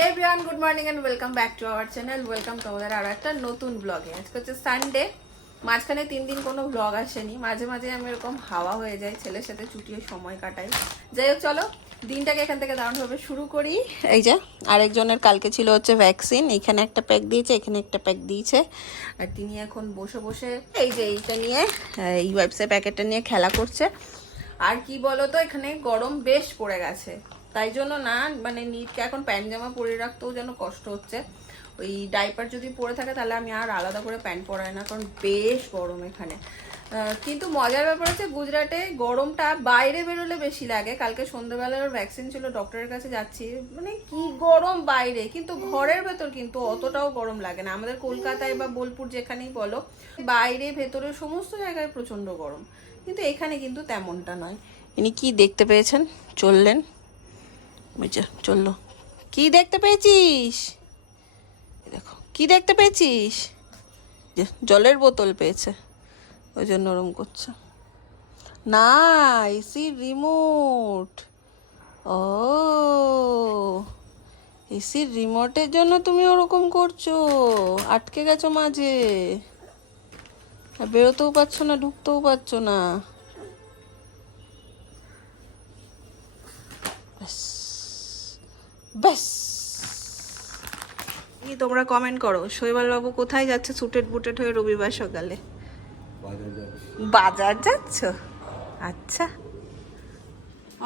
Hey everyone, good morning and welcome back to our channel. Welcome তোমাদের আরো একটা নতুন ব্লগে। আজকে হচ্ছে সানডে, মাঝখানে 3 দিন কোনো ব্লগ আসেনি। মাঝে মাঝে আমি এরকম হাওয়া হয়ে যাই, ছেলের সাথে চুটিয়ে সময় কাটাই। যাই হোক, চলো দিনটাকে এখান থেকে দারুণভাবে শুরু করি। এই যে আরেকজনের কালকে ছিল হচ্ছে ভ্যাকসিন, এখানে একটা প্যাক দিয়েছে, এখানে একটা প্যাক দিয়েছে। আর তিনি এখন বসে বসে এই যে এইটা নিয়ে, এই ওয়েবসাইট প্যাকেটটা নিয়ে খেলা করছে। আর কি বলতো, এখানে গরম বেশ পড়ে গেছে, তাই জন্য না মানে নিটকে এখন প্যান্ট জামা পরে রাখতেও যেন কষ্ট হচ্ছে। ওই ডাইপার যদি পরে থাকে তাহলে আমি আর আলাদা করে প্যান্ট পরাই না, কারণ বেশ গরম এখানে। কিন্তু মজার ব্যাপার হচ্ছে গুজরাটে গরমটা বাইরে বেরোলে বেশি লাগে। কালকে সন্ধ্যেবেলার ভ্যাকসিন ছিল, ডক্টরের কাছে যাচ্ছি, মানে কি গরম বাইরে, কিন্তু ঘরের ভেতর কিন্তু অতটাও গরম লাগে না। আমাদের কলকাতায় বা বোলপুর যেখানেই বলো, বাইরে ভেতরে সমস্ত জায়গায় প্রচণ্ড গরম, কিন্তু এখানে কিন্তু তেমনটা নয়। ইনি কি দেখতে পেয়েছেন, চললেন, চললো। কি দেখতে পেয়েছিস? দেখো কি দেখতে পেয়েছিস, যে জলের বোতল পেয়েছে, ওই জন্য ওরম করছে। না, এসির রিমোট। ও, এসির রিমোটের জন্য তুমি ওরকম করছো, আটকে গেছো মাঝে, আর বেরোতেও পারছো না, ঢুকতেও পারছো না। ব্যাস, কি তোমরা কমেন্ট করো, শৈবাল বাবু কোথায় যাচ্ছে সুটেড বুটেড হয়ে রবিবার সকালে? বাজার যাচ্ছ? আচ্ছা।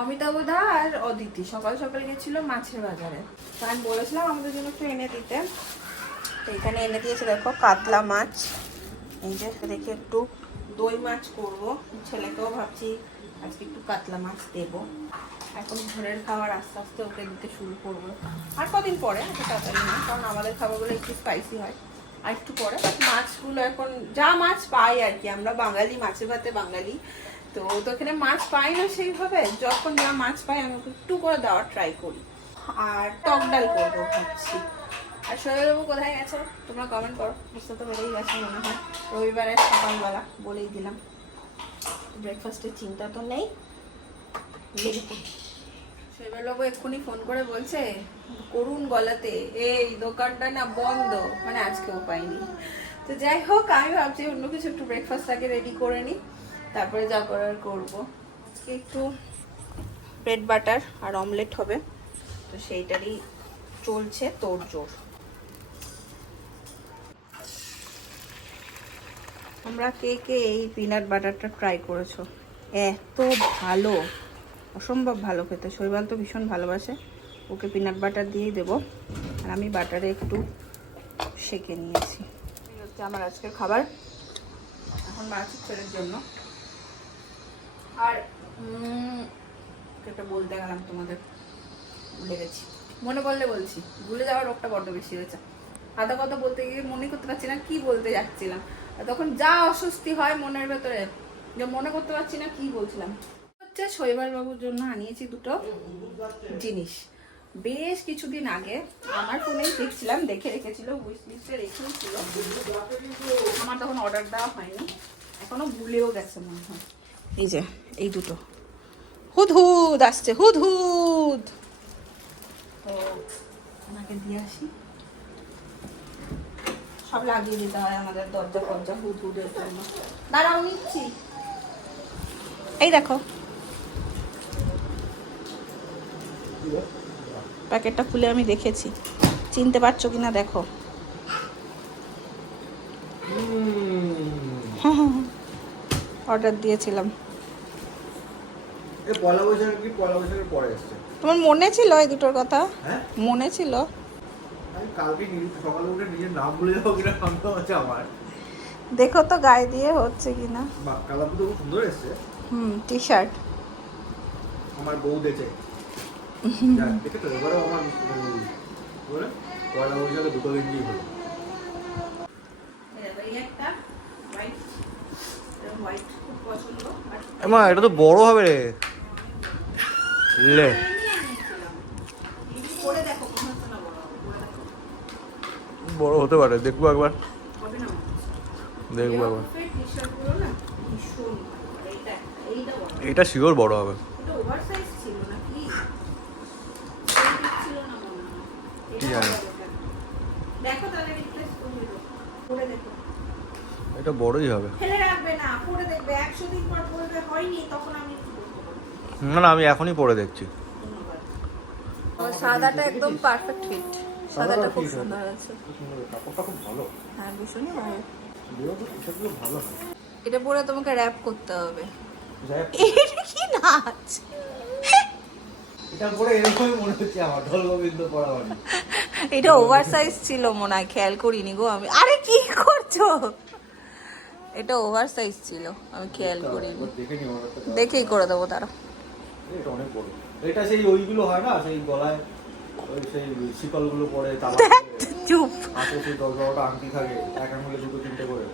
অমিতাভ দা আর অদিতি সকাল সকাল গেছিল মাছের বাজারে, তো আমি বলেছিলাম আমাদের জন্য একটু এনে দিতে। তো এখানে এনে দিয়েছে, দেখো কাতলা মাছ। এই যে দেখে একটু দই মাছ করবো, ছেলেকেও ভাবছি আজকে একটু কাতলা মাছ দেবো। এখন ঘরের খাবার আস্তে আস্তে ওকে দিতে শুরু করবো, আর কদিন পরে, এত তাড়াতাড়ি না, কারণ আমাদের খাবারগুলো একটু স্পাইসি হয়। আর একটু পরে মাছগুলো, এখন যা মাছ পাই আর কি, আমরা বাঙালি, মাছে ভাতে বাঙালি, তো এখানে মাছ পাই না সেইভাবে। যখন যা মাছ পাই আমি ওকে একটু করে দেওয়ার ট্রাই করি। আর টক ডাল করবো ভাবছি। আর শৈবাবু কোথায় গেছে তোমরা কমেন্ট করো, বুঝতে তো পেরেই গেছে মনে হয়। রবিবারের সকালবেলা বলেই দিলাম, ব্রেকফাস্টের চিন্তা তো নেই। শৈবাবু এক্ষুনি ফোন করে বলছে করুণ গলাতে, এই দোকানটা না বন্ধ, মানে আজকেও পাইনি। তো যাই হোক, আমি ভাবছি অন্য কিছু একটু ব্রেকফাস্টটাকে রেডি করে নিই, তারপরে যা করার করবো। একটু ব্রেড বাটার আর অমলেট হবে, তো সেইটারই চলছে তোড়জোড়। আমরা কে কে এই পিনাট বাটারটা ট্রাই করেছো? এত ভালো, অসম্ভব ভালো খেতে। শৈবাল তো ভীষণ ভালোবাসে, ওকে পিনাট বাটার দিয়েই দেবো। আর আমি বাটারে একটু সেঁকে নিয়েছি। এই হচ্ছে আমার আজকের খাবার, এখন বাড়ছি ছেলের জন্য। আর এটা বলতে গেলাম তোমাদের, ভুলে গেছি। মনে পড়লে বলছি, ভুলে যাওয়ার রোগটা বড্ড বেশি হয়েছে। আধা কথা বলতে গিয়ে মনে করতে পারছি না কি বলতে যাচ্ছিলাম, আর তখন যা অস্বস্তি হয় মনের ভেতরে, যে মনে করতে পারছি না কি বলছিলাম। হচ্ছে শৈবাল বাবুর জন্য আনিয়েছি দুটো জিনিস। বেশ কিছুদিন আগে আমার ফোনেই দেখছিলাম, দেখে রেখেছিল, উইশ লিস্টে রেখেছিল, আমার তখন অর্ডার দেওয়া হয়নি, এখনো ভুলেও গেছে মনে হয়। এই যে এই দুটো হুদহুদ আসছে, হুদহুদ, তো ওনাকে দিয়ে আসি। সব লাগিয়ে দিতে হয় আমাদের দরজা ফরজা হুদহুদের জন্য। দাঁড়াও নিচ্ছি, এই দেখো প্যাকেটটা খুলে আমি দেখেছি, চিনতে পারছো কিনা দেখো। অর্ডার দিয়েছিলাম, তোমার মনে ছিল এই দুটোর কথা? মনে ছিল? দেখো তো গায়ে দিয়ে হচ্ছে কিনা। টি শার্ট আমার বউ দেখে দেখে তো এবারে আমার বলে পয়লা বৈশাখে দুটো গেঞ্জি হলো। মা এটা তো বড় হবে রে, লে বড় হতে পারে, দেখবো একবার, দেখবো একবার। এটা শিওর বড় হবে। কি জানি দেখো তাহলে রিপ্লেস করে দেবো, পরে দেখো। এটা বড়ই হবে। ফেলে রাখবে না, পরে দেখবে 100 দিন পর বলবে হয়নি, তখন আমি কি করবো? না না, আমি এখনই পরে দেখছি। সাদাটা একদম পারফেক্ট ফিট, সাদাটা খুব সুন্দর আছে। কাপড়টা খুব ভালো। হ্যাঁ ভীষণই ভালো। এগুলো ভালো। এটা পরে তোমাকে র‍্যাপ করতে হবে। যাই এটা কি নাচ? এটা পরে এরকমই মনে হচ্ছে আমার ঢোল গোবিন্দ পড়া মানে। এটা ওভারসাইজ ছিল মনে হয়, খেয়াল করিনি গো আমি। আরে কি করছো? এটা ওভারসাইজ ছিল, আমি খেয়াল করিনি। দেখে নিও ওটা। দেখেই করে দেবো তারা। এটা অনেক বড়। এটা সেই ওইগুলো হয় না, সেই গলায় ওই সেই শিকলগুলো পরে তালা চুপ। হাতে সেই 10-12টা আংটি থাকে, এক আঙুলে 2-3টে করে।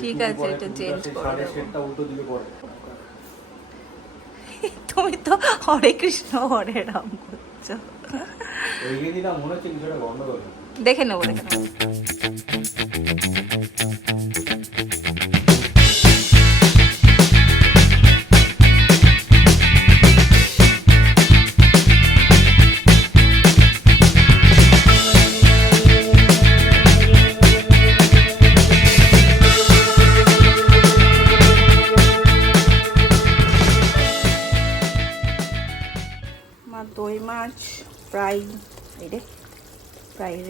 ঠিক আছে, এটা চেঞ্জ করে সাড়ে দেবো। সেটটা উল্টো দিকে পড়ে। তুমি তো হরে কৃষ্ণ হরে রাম করছো। এই দিনটা মনে হচ্ছে কিছুটা গন্ডগোল। দেখে নেবো, দেখে নেবো। দই মাছ প্রায়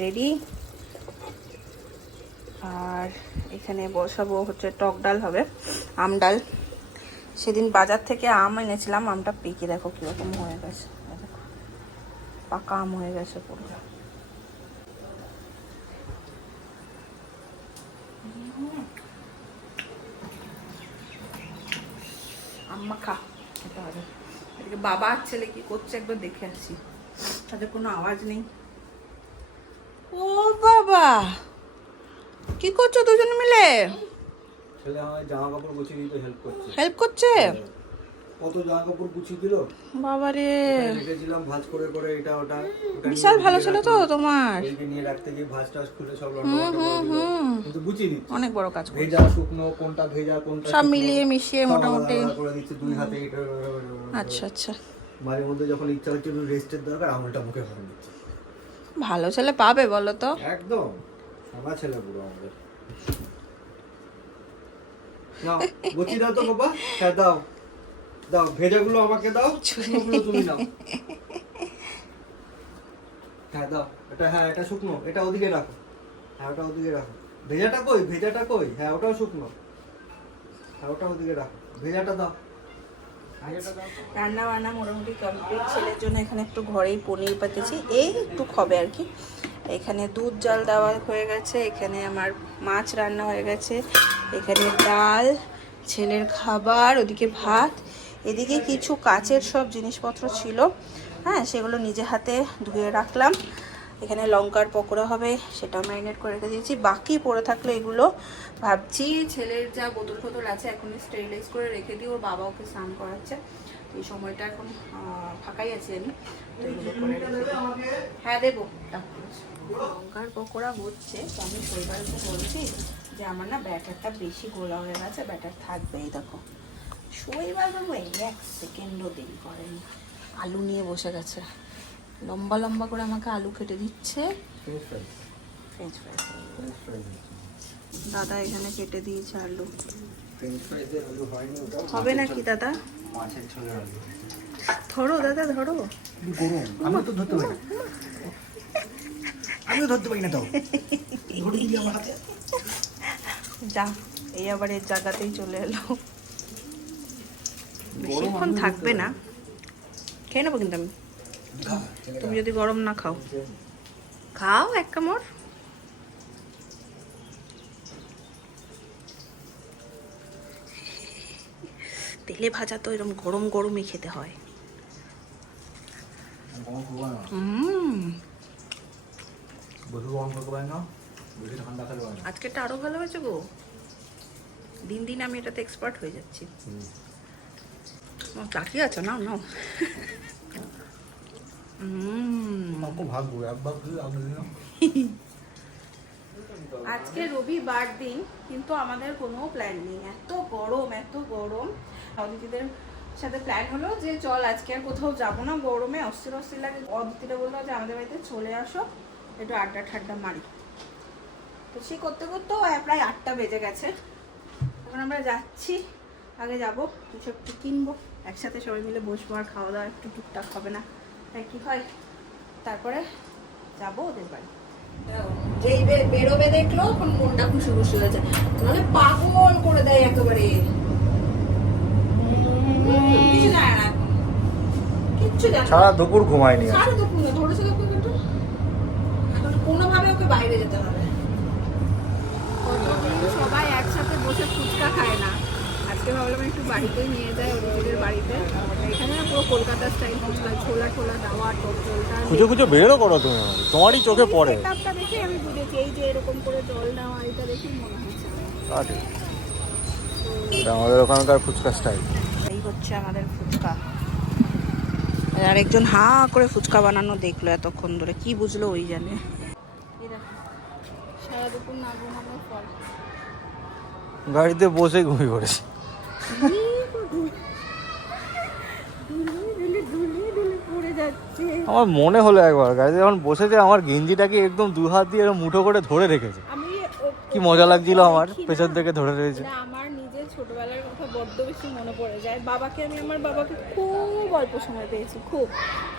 রেডি। আর এখানে বসাবো হচ্ছে টক ডাল হবে, আম ডাল। সেদিন বাজার থেকে আম এনেছিলাম, আমটা পেকে দেখো কিরকম হয়ে গেছে, পাকা আম হয়ে গেছে পুরো। আম্মা খা, খেতে হবে। এদিকে বাবা আর ছেলে কি করছে একবার দেখে আসি। তাদের কোনো আওয়াজ নেই। ও বাবা, কি করছো দুজন মিলে? ছেলে আমার জামা কাপড় গুছিয়ে দিতে হেল্প করছে? কত জামা কাপড় গুছিয়ে দিল বাবা রে, রেখেছিলাম ভাঁজ করে করে, এটা ওটা। বিশাল ভালো ছিল তো তোমার। এইকে নিয়ে রাখতে গিয়ে ভাঁজ টাজ খুলে সব লন্ডন করে দিল, কিন্তু গুছিয়ে দিচ্ছে। অনেক বড় কাজ করছে, ভেজা শুকনো কোনটা ভেজা কোনটা সব মিলিয়ে মিশিয়ে মোটামুটি করে দিচ্ছে দুই হাতে। আচ্ছা আচ্ছা, মাঝে মধ্যে যখন ইচ্ছা হচ্ছে একটু রেস্টের দরকার, আঙুলটা মুখে ভরে দিচ্ছে। ভালো ছেলে পাবে বলো তো? একদম আমার ছেলে পুরো আমাদের। নাও গুছিয়ে দাও তো বাবা। হ্যাঁ দাও দাও, ভেজাগুলো আমাকে দাও, শুকনোগুলো তুমি নাও। হ্যাঁ দাও এটা, হ্যাঁ এটা শুকনো, এটা ওদিকে রাখো। হ্যাঁ ওটা ওদিকে রাখো। ভেজাটা কই? ভেজাটা কই? হ্যাঁ ওটাও শুকনো, হ্যাঁ ওটা ওদিকে রাখো। ভেজাটা দাও। রান্না বান্না মোটামুটি কমপ্লিট। ছেলের জন্য এখানে একটু ঘরেই পনির পাতেছি, এই একটু হবে আর কি। এখানে দুধ জাল দেওয়া হয়ে গেছে, এখানে আমার মাছ রান্না হয়ে গেছে, এখানে ডাল, ছেলের খাবার, ওদিকে ভাত। এদিকে কিছু কাচের সব জিনিসপত্র ছিল, হ্যাঁ সেগুলো নিজে হাতে ধুয়ে রাখলাম। এখানে লঙ্কার পকোড়া হবে, সেটাও ম্যারিনেট করে রেখে দিয়েছি। বাকি পড়ে থাকলো এগুলো, ভাবছি ছেলের যা বোতল ফোতল আছে এখন স্টেরিলাইজ করে রেখে দিই। ওর বাবা ওকে স্নান করাচ্ছে, এই সময়টা এখন ফাঁকাই আছি আমি, তো এগুলো করে রেখে দিই। হ্যাঁ দেবো। লঙ্কার পকোড়া হচ্ছে, তো আমি শৈবালকে বলছি যে আমার না ব্যাটারটা বেশি গোলা হয়ে গেছে, ব্যাটার থাকবে। এই দেখো শৈবাল বাবু এক সেকেন্ডও দেরি করেনি, আলু নিয়ে বসে গেছে, লম্বা লম্বা করে আমাকে আলু কেটে দিচ্ছে। ফ্রেঞ্চ ফ্রাই দাদা এখানে কেটে দিয়েছে আলু। হবে নাকি দাদা? ধরো দাদা ধরো। আমি তো ধরতে পারি না, আমিও ধরতে পারি না। তো ধরে দিবি আমার হাতে। যা, এই আবার এর জায়গাতেই চলে এলো। বেশিক্ষণ থাকবে না, খেয়ে নেবো কিন্তু আমি। তুমি যদি গরম না খাও, খাও এক কামড়। তেলে ভাজা তো এরকম গরম গরমই খেতে হয়। আজকেরটা আরো ভালো হয়েছে গো, দিন দিন আমি এটাতে এক্সপার্ট হয়ে যাচ্ছি। তাকিয়ে আছো, নাও নাও। আজকে রবিবার দিন, কিন্তু আমাদের কোনো প্ল্যান নেই। এত গরম এত গরম। অদিতিদের সাথে প্ল্যান হলো যে চল আজকে আর কোথাও যাবো না, গরমে অস্থির অস্থির লাগে। অদিতিটা বললো যে আমাদের বাড়িতে চলে আসো, একটু আড্ডা ঠাড্ডা মারি। তো সে করতে করতেও প্রায় 8টা বেজে গেছে। এখন আমরা যাচ্ছি, আগে যাবো কিছু একটু কিনবো, একসাথে সবাই মিলে বসবো আর খাওয়া দাওয়া একটু টুকটাক হবে না, তাই কি হয়। তারপরে যাবো ওদের বাড়ি। যেই বেরোবে দেখলো এখন মনটা খুশি খুশি হয়ে যায়, মানে পাগল করে দেয় একেবারে। কিছু জানে না এখন, কিচ্ছু জানে না। সারা দুপুর ঘুমায়নি। সারা দুপুর না, ধরেছে দুপুর একটু। এখন কোনোভাবে ওকে বাইরে যেতে হবে। কতদিন সবাই একসাথে বসে ফুচকা খায় না, আজকে ভাবলাম একটু বাড়িতেই নিয়ে যায়, ওদের বাড়িতে। এখানে না পুরো কলকাতা স্টাইল ফুচকা, ছোলা ছোলা দেওয়া, টোলটা খুঁজে খুঁজে বেরো করো তুমি, তোমারই চোখে পড়ে। সেটআপটা দেখে আমি বুঝেছি, এই যে এরকম করে জল দেওয়া, এটা দেখেই মনে হচ্ছে আমার। এটা আমাদের ওখানকার ফুচকা স্টাইল। এই হচ্ছে আমাদের ফুচকা। আর একজন হা করে ফুচকা বানানো দেখলো এতক্ষণ ধরে, কি বুঝলো ওই জানে। সারা দুপুর না ঘুমানোর ফল। গাড়িতে বসে ঘুমিয়ে পড়েছি। আমার মনে হলো একবার গাড়িতে যখন বসেছে আমার গেঞ্জিটাকে একদম 2 হাত দিয়ে মুঠো করে ধরে রেখেছে। কি মজা লাগছিল আমার, পেছন থেকে ধরে রয়েছে। আমার নিজের ছোটবেলার কথা বড্ড বেশি মনে পড়ে যায়। আমার বাবাকে খুব অল্প সময় পেয়েছি, খুব,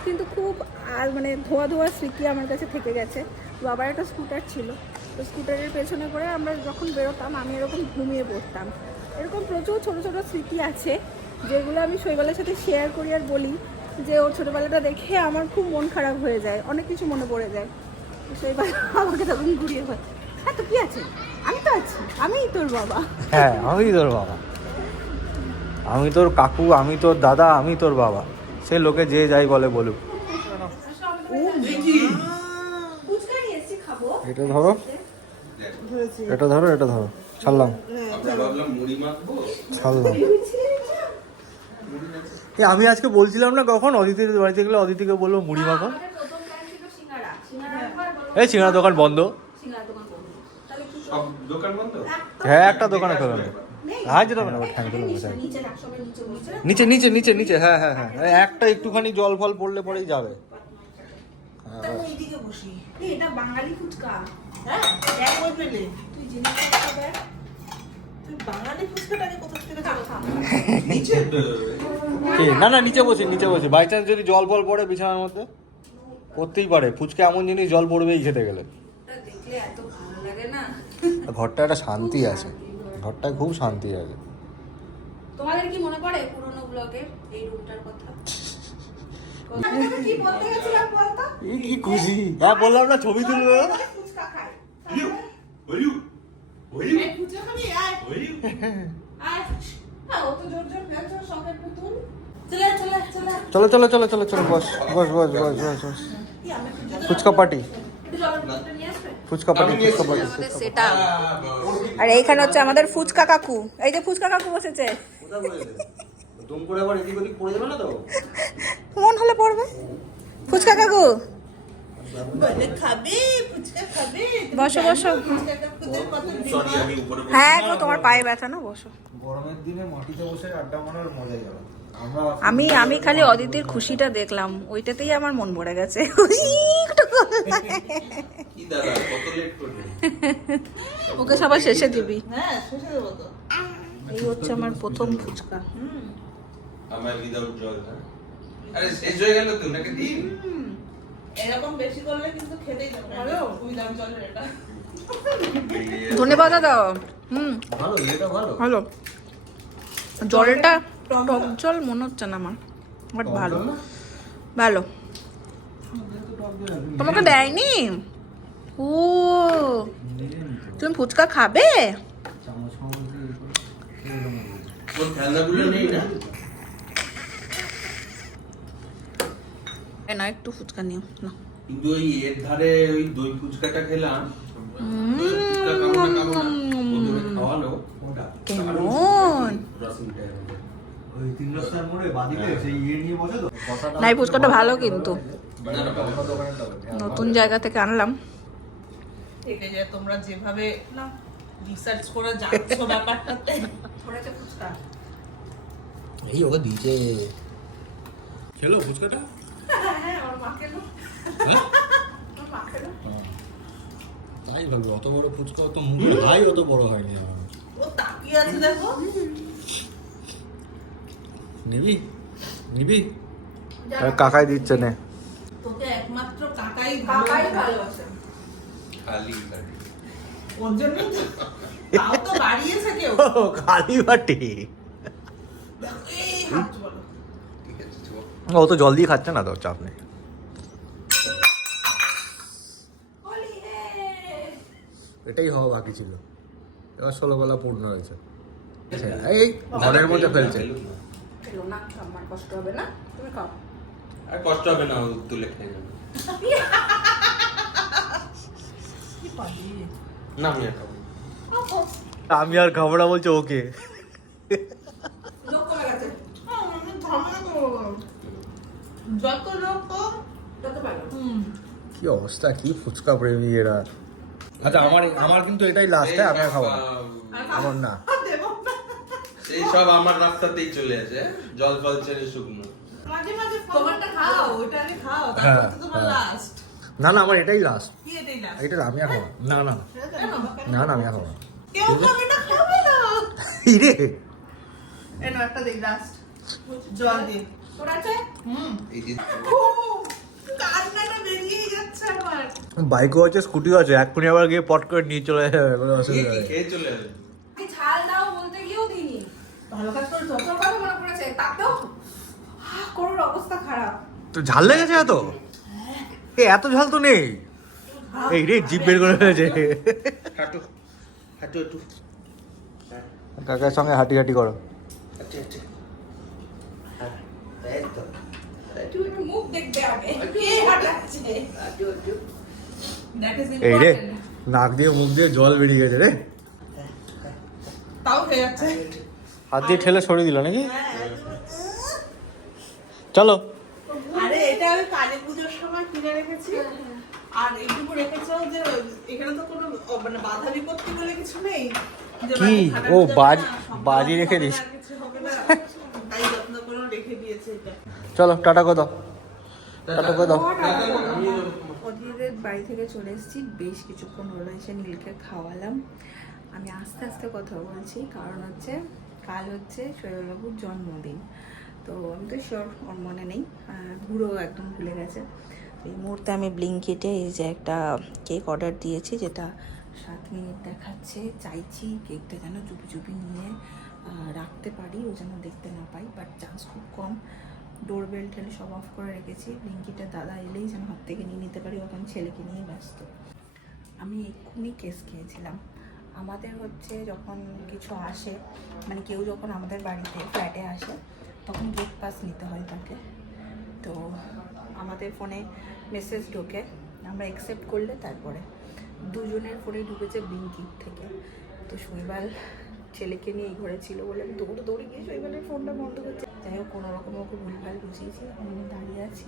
কিন্তু খুব আর মানে ধোয়া ধোয়া স্মৃতি আমার কাছে থেকে গেছে। বাবার একটা স্কুটার ছিল, তো স্কুটারের পেছনে করে আমরা যখন বেরোতাম আমি এরকম ঘুমিয়ে পড়তাম। এরকম প্রচুর ছোট ছোট স্মৃতি আছে যেগুলো আমি শৈবালের সাথে শেয়ার করি আর বলি যে ওর ছোটবেলাটা দেখে আমার খুব মন খারাপ হয়ে যায়, অনেক কিছু মনে পড়ে যায়। শৈবাল আমাকে তখন ঘুরিয়ে হয়, হ্যাঁ তো কি আছে, আমি তো আছি, আমিই তোর বাবা। হ্যাঁ আমি তোর বাবা, আমি তোর কাকু, আমি তোর দাদা, আমি তোর বাবা। সে লোকে যে যাই বলে বলুক। এটা ধরো, এটা ধরো, এটা ধরো, ছাড়লাম ছাড়লাম। আমি আজকে বলছিলাম না কখন অদিতির বাড়িতে গেলে অদিতিকে বলবো মুড়ি মাখো। এই সিঙ্গাড়া দোকান বন্ধ। হ্যাঁ একটা দোকানে খোলা নেই। হ্যাঁ যেটা নিচে নিচে নিচে নিচে, হ্যাঁ হ্যাঁ হ্যাঁ, একটা একটুখানি জল ফল পড়লে পরেই যাবে। না না নিচে বসি, নিচে বসি, বাই চান্স যদি জল ফল পড়ে বিছানার মধ্যে, পড়তেই পারে। ফুচকা এমন জিনিস, জল পড়বেই খেতে গেলে। ঘরটা একটা শান্তি আছে, ঘরটায় খুব শান্তি আছে। তোমাদের কি মনে পড়ে পুরনো ব্লগের এই রুমটার কথা? কি খুশি, হ্যাঁ বললাম না ছবি তুলবো। চলো চলো চলো চলো চলো, boss boss boss boss boss boss. Fuchka party, fuchka party, fuchka party. আর এইখানে হচ্ছে আমাদের ফুচকা কাকু, এই যে ফুচকা কাকু বসেছে। মন হলে পড়বে ফুচকা কাকু, বসো বসো। হ্যাঁ গো তোমার পায়ে ব্যথা না, বসো। গরমের দিনে মাটিতে বসে আড্ডা মারার মজাই আলাদা। আমি খালি অদিতির খুশিটা দেখলাম, ওইটাতেই আমার মন ভরে গেছে। ওকে সবার শেষে দিবি। এই হচ্ছে আমার প্রথম ফুচকা। আমার উইদাউট জল, আরে শেষ হয়ে গেল তো, নাকি দিন এরকম বেশি করলে কিন্তু খেতেই যাবে না উইদাউট জলের। এটা ধন্যবাদ দাও। ভালো, এটা ভালো ভালো, জলটা টক জল মনে হচ্ছে না আমার, বাট ভালো ভালো। তোমাকে দেয়নি? ও তুমি ফুচকা খাবে? ওর খেলনাগুলো নেই না? না একটু ফুচকা নিও না। কিন্তু ওই এর ধারে ওই দই ফুচকাটা খেলাম, ফুচকা খাবো না ওদের খাওয়ালো ওটা কেমন ওই 3 রাস্তার মোড়ে বাদিকে সেই নিয়ে বসে তো কথাটা। না এই ফুচকাটা ভালো, কিন্তু নতুন জায়গা থেকে আনলাম। ঠিক আছে, তোমরা যেভাবে রিসার্চ করে যাচ্ছো ব্যাপারটাতে। এই ওকে দিয়েছে। খেলো ফুচকাটা? হ্যাঁ ওর মা খেলো, হ্যাঁ? ওর মা খেলো। তাই ভাবি, অত বড় ফুচকা তো মুখে হাই অত বড় হয়নি আমার। ও তাকিয়ে আছে দেখো। নিবি নিবি? কাকাই দিচ্ছে নে। তোকে একমাত্র কাকাই কাকাই ভালোবাসে। ভালোবাসে। খালি গাড়ি। ওর জন্যই তো তাও তো বাড়িয়েছে কেউ। খালি বাটি। দেখো, এই হাত বলো। ঠিক আছে চলো। ও তো জল দিয়ে খাচ্ছে না, তো চাপ নেই। হোলি হে। এটাই হওয়া বাকি ছিল, এবার 16 বেলা পূর্ণ হয়েছে। এই ঘরের মধ্যে ফেলছে। খেলো না, আমার কষ্ট হবে না, তুমি খাও। আর কষ্ট হবে না, ও তুলে খেয়ে যাবে। কি পারি? না আমি আর খাবো না। আমি আর খাবো না বলছে ওকে। লোক কমে গেছে, আমি থামো গো। যত লোক কম, তত ভালো। কি অবস্থা, কি ফুচকা প্রেমী এরা। আচ্ছা আমার কিন্তু এটাই লাস্ট, আমি আর খাবো না। আমার না। দেবো না। সেই সব আমার রাস্তাতেই চলে আসে, জল ফল ছেড়ে শুকনো। মাঝে মাঝে তোমারটা খাও। ওটা আগে খাও, হ্যাঁ, তারপর তো তোমার হ্যাঁ। লাস্ট। না না, আমার এটাই লাস্ট। কি এটাই লাস্ট? এটা আমি আর খাবো না। না না না না, আমি আর খাবো না। কেউ খাবে না, খাবে না। ইরে এনো একটা দেই লাস্ট। জল দিয়ে। তোর আছে? এই যে কান্নাটা বেরিয়ে যাচ্ছে আমার। বাইকও আছে, স্কুটিও আছে, এক্ষুনি আবার গিয়ে পট করে নিয়ে চলে যাবে, কোনো অসুবিধা নেই। খেয়ে চলে আসবে। আমি ঝাল দাও বলতে গিয়েও দিইনি। ভালো কাজ করেছো। তোর কথা মনে পড়েছে, তাতেও করোর অবস্থা খারাপ। তো ঝাল লেগেছে এত? এত ঝাল তো নেই। এই রে, জিভ বের করে ফেলেছে। হাঁটু হাঁটু একটু। কাকার সঙ্গে হাঁটি হাঁটি করো। আচ্ছা আচ্ছা। তুই একটু মুখ দেখবে আগে, কে হাঁটাচ্ছে। That is এই রে, important. নাক দিয়ে মুখ দিয়ে জল বেরিয়ে গেছে রে। তাও হয়ে যাচ্ছে। হাত দিয়ে ঠেলে সরিয়ে দিল নাকি? চলো। আরে এটা আমি কালী পুজোর সময় কিনে রেখেছি। আর এইটুকু রেখেছো যে এখানে তো কোনো মানে বাধা বিপত্তি বলে কিছু নেই। যে কি? খারাপ ও, যাবে না, বাজি সম্পর্ক রেখে হবে দিস। না, কিছু হবে না। তাই যত্ন করে রেখে দিয়েছে এটা। চলো, টাটা করে দাও, টাটা করে দাও। অধীরের বাড়ি থেকে চলে এসেছি, বেশ কিছুক্ষণ হলো এসে নীলকে খাওয়ালাম। আমি আস্তে আস্তে কথা বলছি, কারণ হচ্ছে কাল হচ্ছে শৈবাবুর জন্মদিন। তো আমি তো শিওর ওর মনে নেই, পুরো একদম ভুলে গেছে। এই মুহূর্তে আমি ব্লিঙ্কিটে এই যে একটা কেক অর্ডার দিয়েছি, যেটা 7 মিনিট দেখাচ্ছে। চাইছি কেকটা যেন চুপি চুপি নিয়ে রাখতে পারি, ও যেন দেখতে না পাই, বাট চান্স খুব কম। ডোরবেল ঠেলে সব অফ করে রেখেছি, ব্লিঙ্কিটের দাদা এলেই যেন হাত থেকে নিয়ে নিতে পারি, ওখানে ছেলেকে নিয়ে ব্যস্ত। আমি এক্ষুনি কেস খেয়েছিলাম। আমাদের হচ্ছে যখন কিছু আসে, মানে কেউ যখন আমাদের বাড়িতে ফ্ল্যাটে আসে, তখন গেট পাস নিতে হয় তাকে। তো আমাদের ফোনে মেসেজ ঢোকে, আমরা অ্যাকসেপ্ট করলে তারপরে দুজনের ফোনে ঢুকেছে ব্লিঙ্কিট থেকে। তো শৈবাল ছেলেকে নিয়ে এই ঘরে ছিল বলে আমি দৌড়ে গিয়ে শৈবালের ফোনটা বন্ধ করছে। যাই হোক, কোনো রকম ওকে ভুলভাল বুঝিয়েছি, আমি দাঁড়িয়ে আছি,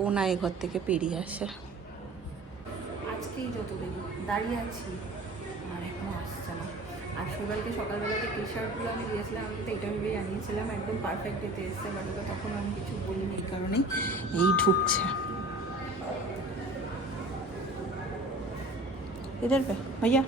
ও না এই ঘর থেকে পেরিয়ে আসে। আজকেই যতদিন দাঁড়িয়ে আছি আর এখনো আসছে না। আর শৈবালকে সকালবেলাতে টি শার্টগুলো আমি দিয়েছিলাম, আমি তো এটা ভেবেই আনিয়েছিলাম একদম পারফেক্ট ডেতে এসছে, বাট ওটা তখন আমি কিছু বলিনি, এই কারণেই এই ঢুকছে। इधर पे भैया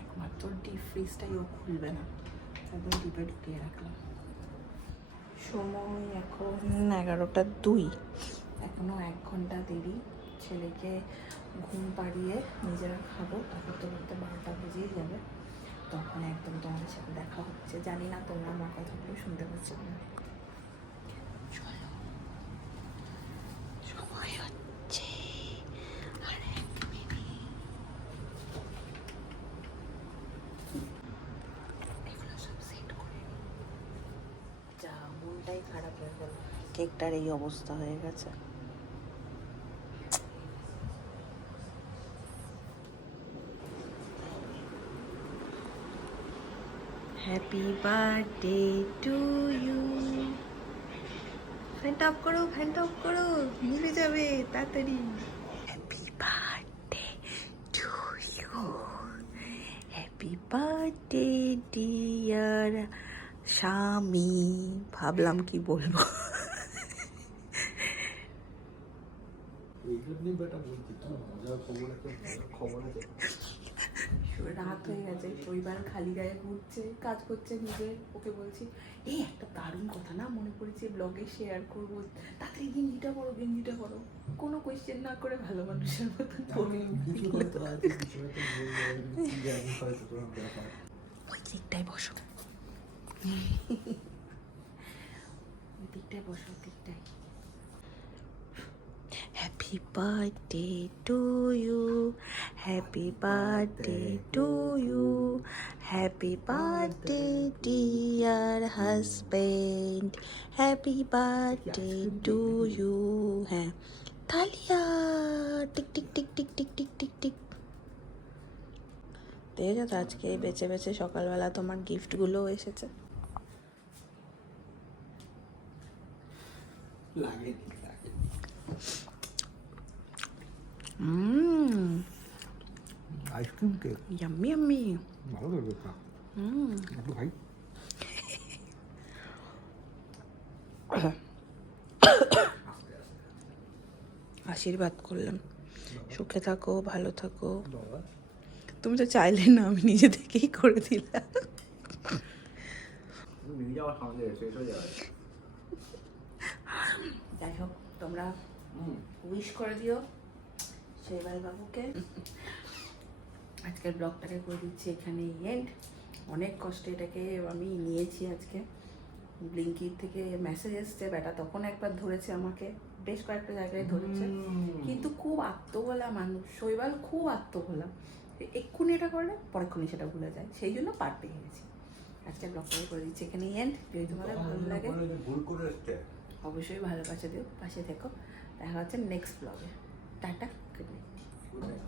একমাত্র ডিপ ফ্রিজটাই ও খুলবে না, একদম ডিপে ঢুকিয়ে রাখলাম। সময় এখন 11টা 2, এখনও 1 ঘন্টা দেরি। ছেলেকে ঘুম পাড়িয়ে নিজেরা খাবো, তারপর তো করতে 12টা বেজেই যাবে। তখন একদম তোমাদের সাথে দেখা হচ্ছে। জানি না তোমরা আমার কথাগুলো শুনতে পাচ্ছ না। চলো, সময় হচ্ছে আর 1 মিনিট। এগুলো সব সেট করে নিই। যা, মনটাই খারাপ হয়ে গেল, কেকটার এই অবস্থা হয়ে গেছে। Happy birthday to you. ফ্যানটা অফ করো, ফ্যানটা অফ করো, নিভে যাবে তাড়াতাড়ি। Happy birthday to you, happy birthday dear স্বামী। ভাবলাম কি বলবো। রাত হয়ে গেছে, শৈবাল খালি গায়ে ঘুরছে, কাজ করছে নিজে। ওকে বলছি এই একটা দারুণ কথা না মনে পড়েছে, ব্লগে শেয়ার করবো, তাড়াতাড়ি গেঞ্জিটা পরো, গেঞ্জিটা পরো। কোনো কোয়েশ্চেন না করে ভালো মানুষের মতো পরে ওই দিকটায় বসো, ওই দিকটায় বসো, ওই দিকটায়। Happy birthday to you, happy birthday to you, happy birthday dear husband, happy birthday to you. হ্যাঁ, তালিয়া টিক টিক টিক টিক টিক টিক টিক টিক। দেখেছো তো আজকে বেছে বেছে সকালবেলা তোমার গিফটগুলো এসেছে। Ice cream cake yummy yummy. ভালো লাগবে খা, একটু ভাই। আশীর্বাদ করলাম, সুখে থাকো, ভালো থাকো। তুমি তো চাইলে না, আমি নিজে থেকেই করে দিলাম। যাই হোক, তোমরা উইশ করে দিও শৈবাল বাবুকে। আজকের ব্লগটাকে করে দিচ্ছি এখানে এন্ড। অনেক কষ্টে এটাকে আমি নিয়েছি আজকে। ব্লিঙ্কিট থেকে মেসেজ এসছে, বেটা তখন একবার ধরেছে আমাকে, বেশ কয়েকটা জায়গায় ধরেছে, কিন্তু খুব আত্মভোলা মানুষ শৈবাল, খুব আত্মভোলা। এক্ষুনি এটা করলে পরেক্ষণি সেটা ভুলে যায়, সেই জন্য পার পেয়ে গেছি। আজকের ব্লগটাকে করে দিচ্ছি এখানে এন্ড। যদি তোমাদের ভালো লাগে অবশ্যই ভালোবাসা দিও, পাশে থেকো। দেখা হচ্ছে নেক্সট ব্লগে। Tata, good night.